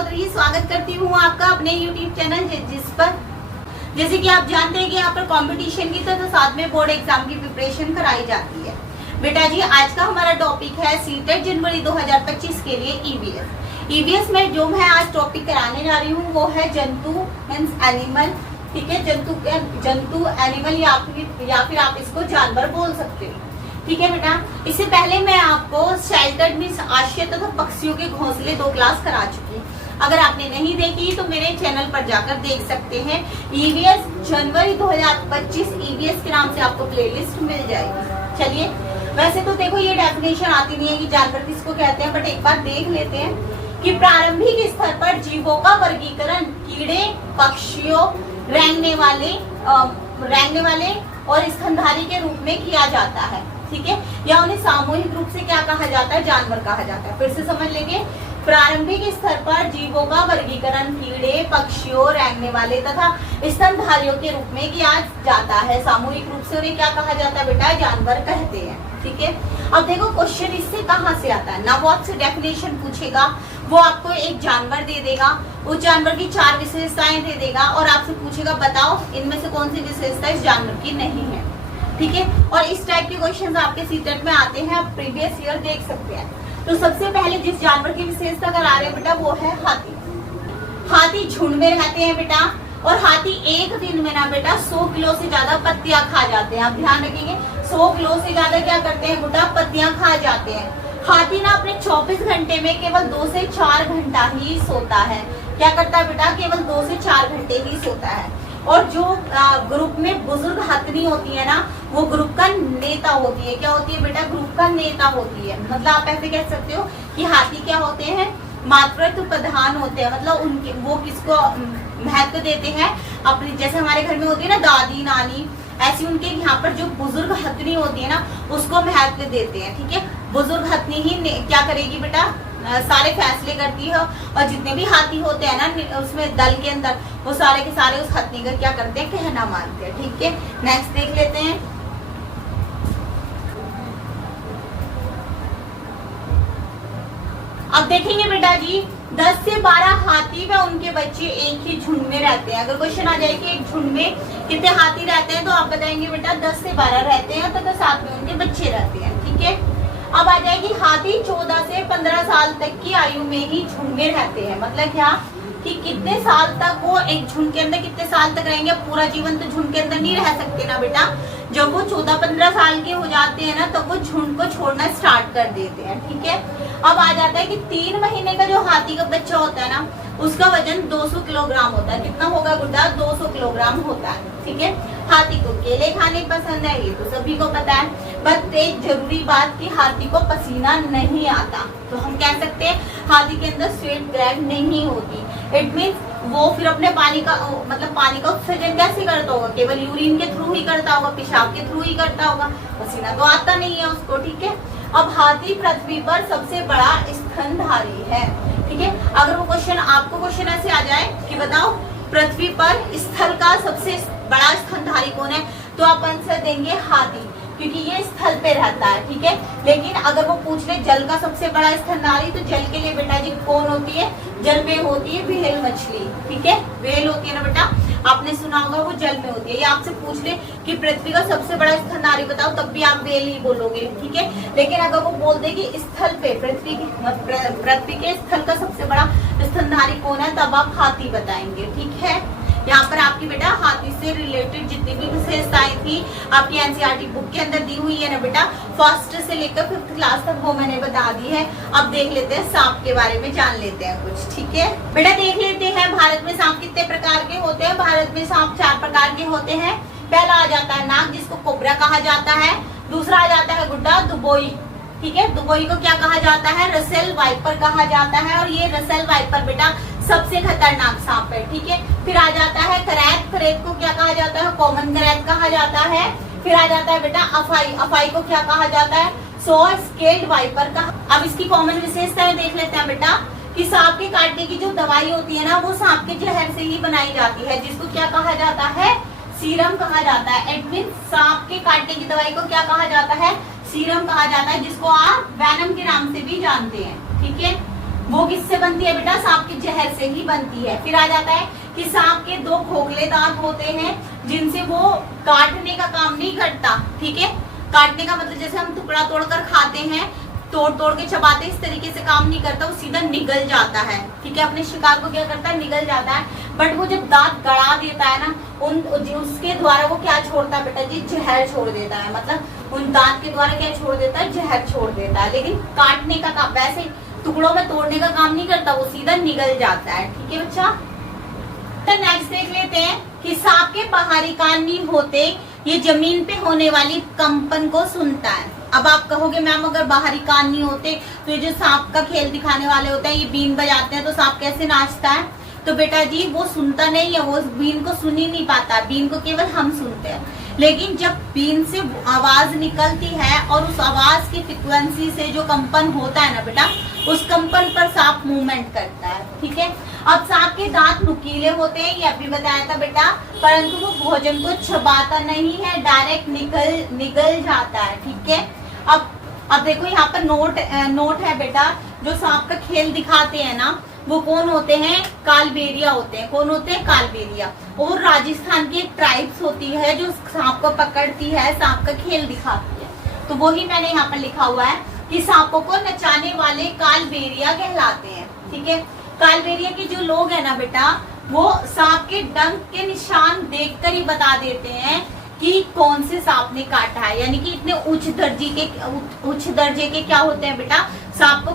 चौधरी स्वागत करती हूँ आपका अपने YouTube चैनल जिस पर जैसे कि आप जानते हैं कि यहाँ पर कंपटीशन की तो साथ में बोर्ड एग्जाम की प्रिपरेशन कराई जाती है। बेटा जी आज का हमारा टॉपिक है सीटेट जनवरी 2025 के लिए ईवीएस में जो मैं आज टॉपिक कराने जा रही हूँ वो है जंतु मीन्स एनिमल। ठीक है, जंतु एनिमल या फिर आप इसको जानवर बोल सकते हो। ठीक है बेटा, इससे पहले मैं आपको शेल्टर्ड मीन्स आश्रय तथा पक्षियों के घोंसले 2 क्लास करा चुकी हूँ। अगर आपने नहीं देखी तो मेरे चैनल पर जाकर देख सकते हैं। ईवीएस जनवरी 2025 ईवीएस के नाम से आपको प्लेलिस्ट मिल जाएगी। चलिए, वैसे तो देखो ये डेफिनेशन आती नहीं है कि जानवर किसको कहते हैं, बट एक बार देख लेते हैं कि प्रारंभिक स्तर पर जीवों का वर्गीकरण कीड़े, पक्षियों, रेंगने वाले और स्तनधारी के रूप में किया जाता है। ठीक है, या उन्हें सामूहिक रूप से क्या कहा जाता है, जानवर कहा जाता है। फिर से समझ लेंगे, प्रारंभिक स्तर पर जीवों का वर्गीकरण कीड़े, पक्षियों, रेंगने वाले तथा स्तनधारियों के रूप में किया जाता है। सामूहिक रूप से उन्हें क्या कहा जाता है बेटा, जानवर कहते हैं। ठीक है, अब देखो क्वेश्चन इससे कहाँ से आता है ना, वो आपसे डेफिनेशन पूछेगा, वो आपको एक जानवर दे देगा, उस जानवर की 4 विशेषताएं दे देगा और आपसे पूछेगा बताओ इनमें से कौन सी विशेषता इस जानवर की नहीं है। ठीक है, और इस टाइप के क्वेश्चंस आपके सीटेट में आते हैं, आप प्रीवियस ईयर देख सकते हैं। तो सबसे पहले जिस जानवर की विशेषता करा रहे हैं बेटा वो है हाथी। हाथी झुंड में रहते हैं बेटा, और हाथी एक दिन में ना बेटा 100 किलो से ज्यादा पत्तियां खा जाते हैं। आप ध्यान रखेंगे, 100 किलो से ज्यादा क्या करते हैं बेटा, पत्तियां खा जाते हैं। हाथी ना अपने 24 घंटे में केवल 2 से 4 घंटा ही सोता है। क्या करता है बेटा, केवल 2 से 4 घंटे ही सोता है। और जो ग्रुप में बुजुर्ग हथनी होती है ना, वो ग्रुप का नेता होती है। क्या होती है बेटा, ग्रुप का नेता होती है। मतलब आप ऐसे कह सकते हो कि हाथी क्या होते हैं, मातृत्व प्रधान होते हैं। मतलब उनके वो किसको महत्व देते हैं, अपनी जैसे हमारे घर में होती है ना दादी नानी, ऐसी उनके यहाँ पर जो बुजुर्ग हथनी होती है ना उसको महत्व देते हैं। ठीक है, बुजुर्ग हथनी ही क्या करेगी बेटा, सारे फैसले करती है। और जितने भी हाथी होते हैं ना उसमें दल के अंदर, वो सारे के सारे उस हथनी का क्या करते हैं, कहना मानते हैं। ठीक है, नेक्स्ट देख लेते हैं। अब देखेंगे बेटा जी 10 से 12 हाथी व उनके बच्चे एक ही झुंड में रहते हैं। अगर क्वेश्चन आ जाए कि एक झुंड में कितने हाथी रहते हैं तो आप बताएंगे बेटा 10 से 12 रहते हैं तथा साथ में उनके बच्चे रहते हैं। ठीक है, अब आ जाएगी हाथी 14 से 15 साल तक की आयु में ही झुंड में रहते हैं। मतलब क्या कि कितने साल तक वो एक झुंड के अंदर कितने साल तक रहेंगे, पूरा जीवन तो झुंड के अंदर नहीं रह सकते ना बेटा। जब वो 14-15 साल के हो जाते हैं ना तब वो झुंड को छोड़ना स्टार्ट कर देते हैं। ठीक है, अब आ जाता है कि 3 महीने का जो हाथी का बच्चा होता है ना उसका वजन 200 किलोग्राम होता है। कितना होगा बेटा, 200 किलोग्राम होता है। ठीक है, हाथी को केले खाने पसंद है, ये तो सभी को पता है। बस एक जरूरी बात कि हाथी को पसीना नहीं आता, तो हम कह सकते हैं हाथी के अंदर स्वेट ग्लैंड नहीं होती। इट मीन्स वो फिर अपने पानी का उत्सर्जन कैसे करता होगा, केवल यूरिन के थ्रू ही करता होगा, पेशाब के थ्रू ही करता होगा, पसीना तो आता नहीं है उसको। ठीक है, अब हाथी पृथ्वी पर सबसे बड़ा स्तनधारी है। ठीक है, अगर वो आपको क्वेश्चन ऐसे आ जाए कि बताओ पृथ्वी पर स्थल का सबसे बड़ा स्तनधारी कौन है, तो आप आंसर देंगे हाथी, क्योंकि ये स्थल पे रहता है। ठीक है, लेकिन अगर वो पूछ ले जल का सबसे बड़ा स्तनधारी, तो जल के लिए बेटा जी कौन होती है, जल में होती है व्हेल मछली। ठीक है, व्हेल होती है ना बेटा, आपने सुना होगा वो जल में होती है। ये आपसे पूछ ले कि पृथ्वी का सबसे बड़ा स्तनधारी बताओ, तब भी आप व्हेल ही बोलोगे। ठीक है, लेकिन अगर वो बोल दे कि स्थल पे पृथ्वी के स्थल का सबसे बड़ा स्तनधारी कौन है, तब आप हाथी बताएंगे। ठीक है, यहाँ पर आपकी बेटा हाथी से रिलेटेड जितनी भी विशेषताएं थी आपकी एनसीईआरटी बुक के अंदर दी हुई है ना बेटा, 1st से लेकर 5th क्लास तक वो मैंने बता दी है। अब देख लेते हैं सांप के बारे में, जान लेते हैं कुछ। ठीक है बेटा, देख लेते हैं भारत में सांप कितने प्रकार के होते हैं। भारत में सांप 4 प्रकार के होते हैं। पहला आ जाता है नाग, जिसको कोबरा कहा जाता है। दूसरा आ जाता है गुड्डा, दुबोई। ठीक है, दुबोई को क्या कहा जाता है, रसेल वाइपर कहा जाता है। और ये रसेल वाइपर बेटा सबसे खतरनाक सांप है। ठीक है, फिर आ जाता है करैत। करैत को क्या कहा जाता है, कॉमन करैत कहा जाता है। फिर आ जाता है बेटा अफाई। अफाई को क्या कहा जाता है, सॉर स्केल्ड वाइपर का। अब इसकी कॉमन विशेषताएं देख लेते हैं बेटा, कि सांप के काटने की जो दवाई होती है ना वो सांप के जहर से ही बनाई जाती है, जिसको क्या कहा जाता है, सीरम कहा जाता है। इट मीन सांप के काटने की दवाई को क्या कहा जाता है, सीरम कहा जाता है, जिसको आप वैनम के नाम से भी जानते हैं। ठीक है, वो किससे बनती है बेटा? सांप के जहर से ही बनती है। फिर आ जाता है कि सांप के 2 खोखले दांत होते हैं जिनसे वो काटने का काम नहीं करता। ठीक है, काटने का मतलब जैसे हम टुकड़ा तोड़कर खाते हैं, तोड़ तोड़ के चबाते, इस तरीके से काम नहीं करता, वो सीधा निगल जाता है। ठीक है, अपने शिकार को क्या करता है? निगल जाता है। बट वो जब दांत गड़ा देता है ना, उसके द्वारा वो क्या छोड़ता है बेटा जी? जहर छोड़ देता है। मतलब उन दांत के द्वारा क्या छोड़ देता है? जहर छोड़ देता है। लेकिन काटने का काम, वैसे टुकड़ों में तोड़ने का काम नहीं करता, वो सीधा निगल जाता है। ठीक है बच्चा, तो नेक्स्ट देख लेते हैं कि सांप के बाहरी कान नहीं होते, ये जमीन पे होने वाली कंपन को सुनता है। अब आप कहोगे मैम अगर बाहरी कान नहीं होते तो ये जो सांप का खेल दिखाने वाले होते हैं, ये बीन बजाते हैं, तो सांप कैसे नाचता है? तो बेटा जी वो सुनता नहीं है, वो बीन को सुन ही नहीं पाता, बीन को केवल हम सुनते हैं। लेकिन जब बीन से आवाज निकलती है और उस आवाज की फ्रिक्वेंसी से जो कंपन होता है ना बेटा, उस कंपन पर सांप मूवमेंट करता है। ठीक है, अब सांप के दांत नुकीले होते हैं, ये अभी बताया था बेटा, परंतु वो भोजन को चबाता नहीं है, डायरेक्ट निगल जाता है। ठीक है, अब देखो यहाँ पर नोट है बेटा, जो सांप का खेल दिखाते हैं ना, वो कौन होते हैं? कालबेलिया होते हैं। कौन होते हैं? कालबेलिया। और राजस्थान की एक ट्राइब्स होती है जो सांप को पकड़ती है, सांप का खेल दिखाती है। तो वही मैंने यहाँ पर लिखा हुआ है कि सांपों को नचाने वाले कालबेलिया कहलाते हैं। ठीक है, कालबेलिया के जो लोग हैं ना बेटा, वो सांप के डंक के निशान देखकर ही बता देते हैं कि कौन से सांप ने काटा है। यानी कि इतने उच्च दर्जे के क्या होते हैं बेटा? सांप को